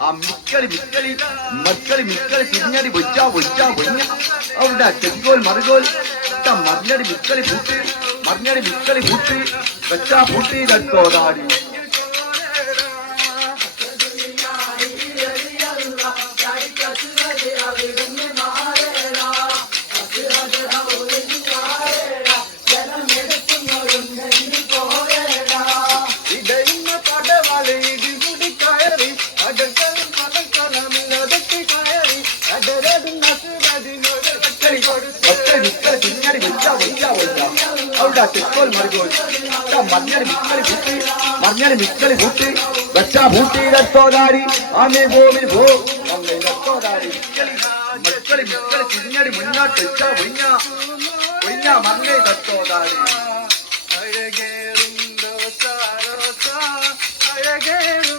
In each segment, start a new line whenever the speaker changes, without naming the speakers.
ആ മിക്കളി മിക്കളി മക്കളി മിക്കളി തിരിഞ്ഞടി വെച്ചാ വെച്ചാ വെഞ്ഞ അവിടെ ചെങ്കോൽ മറുകോൽ മറിഞ്ഞടി മിക്കളി പൂട്ടി മറിഞ്ഞടി മിക്കളി പൂട്ടി വെച്ചാ പൂട്ടി തട്ടോതാടി ಅವಳ ಸುತ್ತೋಲ್ ಮರಗೋಯ್ ಮರ್ನ್ಯಾರಿ ಮಿಕ್ಕಲಿ ಭೂತಿ ಮರ್ನ್ಯಾರಿ ಮಿಕ್ಕಲಿ ಭೂತಿ ಬಚ್ಚ ಭೂತಿ ರತ್ತೋದಾರಿ ಆಮೆ ಗೋಮಿ ಭೋ ಆಮೆ ರತ್ತೋದಾರಿ ಮಕ್ಕಳಿ ಮಕ್ಕಳಿ ಕಿಡಿಯಾಡಿ ಮಣ್ಣ ಟೆಚ್ಚ ಒಯ್ಯ ಒಯ್ಯ ಮರ್ನೆ ರತ್ತೋದಾರಿ
ಅಳಗೇರುಂದೋ ಸಾರೋಸ ಅಳಗೇರು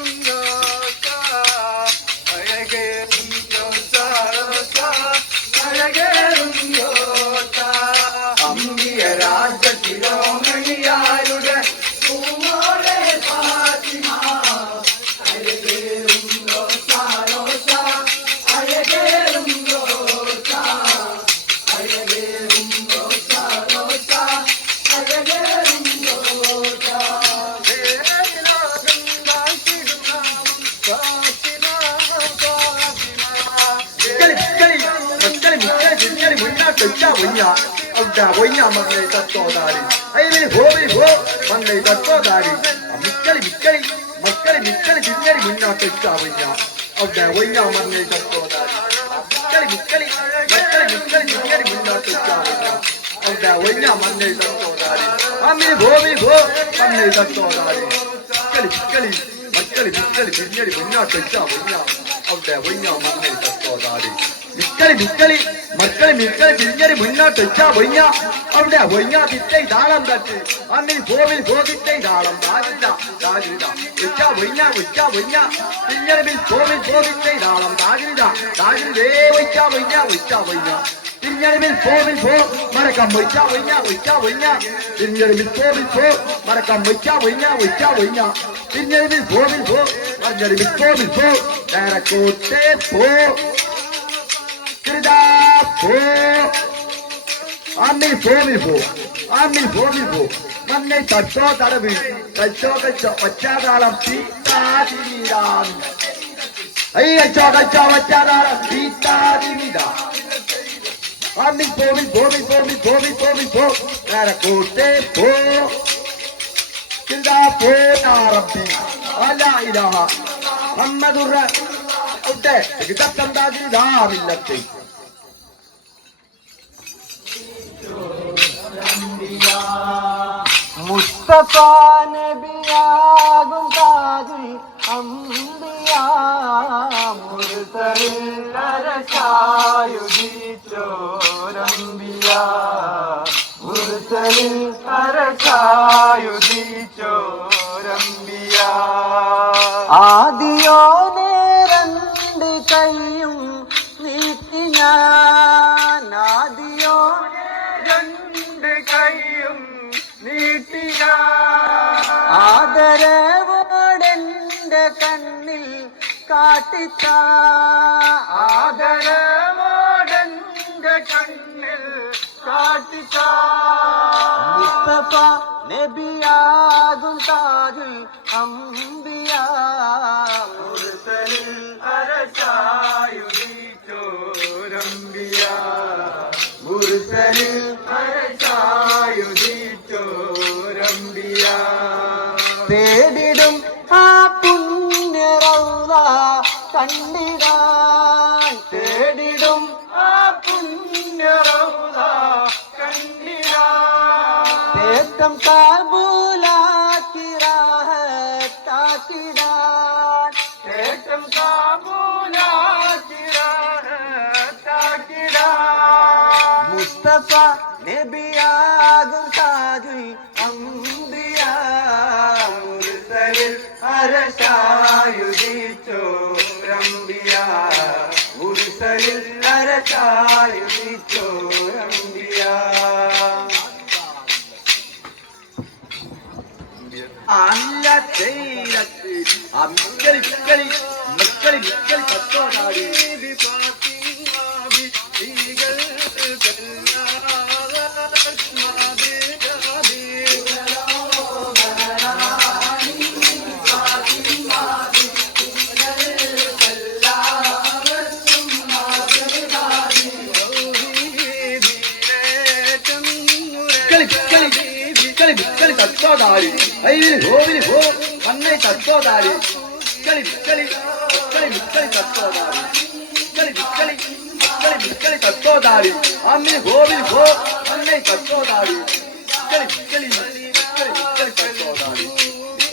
Kelly, Kelly. മക്കളി മിക്കളി തിരിഞ്ഞടി മുന്നോട്ട് വെച്ചാ വയ്യ. അവിടെ വയ്യ മങ്ങളെ തത്തോതാടി. മിക്കളി മിക്കളി മക്കളെ മിക്കളി തിരിഞ്ഞടി മുന്നോട്ട് വെച്ചാ വയ്യ അവിടെ വയ്യ തിത്തൈ താളം തട്ട്. അന്നിൽ കോവിൽ കോതിത്തൈ താളം. താജില്ല താജില്ല വെച്ചാ വയ്യ വെച്ചാ വയ്യ തിരിഞ്ഞടി കോവിൽ കോതിത്തൈ താളം. താജില്ല താജിലേ വെച്ചാ വയ്യ വെച്ചാ വയ്യ തിരിഞ്ഞടിമിൽ കോവിൽ പോ മറക്കാം വെച്ചാ വയ്യ വെച്ചാ വയ്യ തിരിഞ്ഞടിമിൽ കോവിൽ പോ മറക്കാം Dinlerimiz bol bir bol. Anlarımız bol bir bol. Karakote po. Kırda po. Ammi bol bir bol. Ammi bol bir bol. Manne tatso tarabi. Kaço kaço. Pacha dalam pita dimidan. Ay kaço kaço. Pacha dalam pita dimidan. Ammi bol bir bol bir bol bir bol bir bol bir bol. Karakote po. Karakote po.
Mustafa നബിയാകും താജുൽ അംബിയ മുർസലിൽ അരശായുദിച്ചോരംബിയ
മുർസലിൽ അരശായുദിച്ചോരംബിയ
കാട്ടിത്ത
ആദരവോടെന്റെ
കണ്ണിൽ
കാട്ടിത്ത.
മുസ്തഫ നബിയാകും താജുൽ അംബിയ. മുർസലിൽ
അരശായുദിച്ചോരംബിയ
മുർസലിൽ അരശായുദിച്ചോരംബിയ തേടിടും ആ കണ്ടിടാൻ തേടിടും.
ആ
പുണ്യറൗള
കണ്ടിടാൻ
കാബൂലാക്കിറാഹത്താക്കിടാൻ
തേക്കം കാബൂലാക്കിറാഹത്താക്കിടാൻ
മുസ്തഫ നബിയാകും താജുൽ അംബിയ. മുർസലിൽ അരശായുദിച്ചോരംബിയ മുർസലിൽ അരശായുദിച്ചോരംബിയ
അല്ല തേയിലത്ത് അമ്മിക്കളി മിക്കളി മിക്കളി മിക്കളി തത്തോടാടി தத்தோதாரி ஐ ஹோவில் ஹோ பண்ணை தத்தோதாரி களி களி களி களி தத்தோதாரி களி களி களி களி தத்தோதாரி அம்மி ஹோவில் ஹோ பண்ணை தத்தோதாரி களி களி களி களி தத்தோதாரி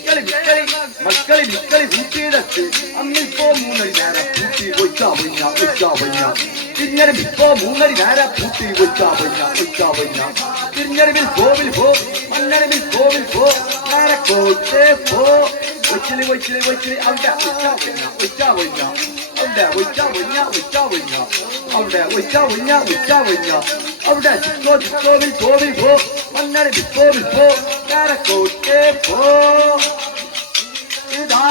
களி களி மக்களை மக்களை ஊட்டிடத்து அம்மி போ மூணு நேரம் ஊட்டி ஒய்ச்சா வையா ஒய்ச்சா வையா பின்னர் இப்போ மூணு நேரம் ஊட்டி ஒய்ச்சா வையா ஒய்ச்சா வையா திருஞருவில் கோவில் போ மன்னருவில் கோவில் போ கோட்டே போ ஒச்சிலி ஒச்சிலி ஒச்சிலி அவட ஒச்சா ஒய்யா ஒச்சா ஒய்யா அவட ஒச்சா ஒய்யா ஒச்சா ஒய்யா அவட ஒச்சா ஒய்யா ஒச்சா ஒய்யா அவட சிக்கோ சிக்கோவில் கோவில் போ மன்னருவில் கோவில் போ கோட்டே போ இதா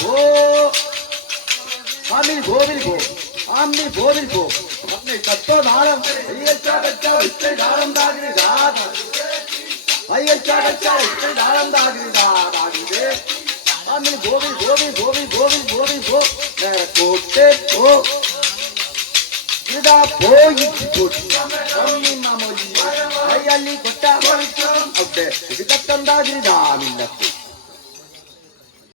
போ சாமி கோவில் போ ஆம்பி கோவில் போ விட்டு கத்த நாளம் ஐயச்சா கச்சா விட்டு நாளம் தாக்குதா ஐயச்சா கச்சா விட்டு நாளம் தாக்குதா தாக்குது சாமி கோவில் கோவில் கோவில் கோவில் கோவில் கோ போட்டு போ இதுதான் போயிச்சு போட்டு சாமி மாமோஜி கையள்ளி கொட்டா அப்படியே இது கத்தம் தாக்குதா மின்னத்து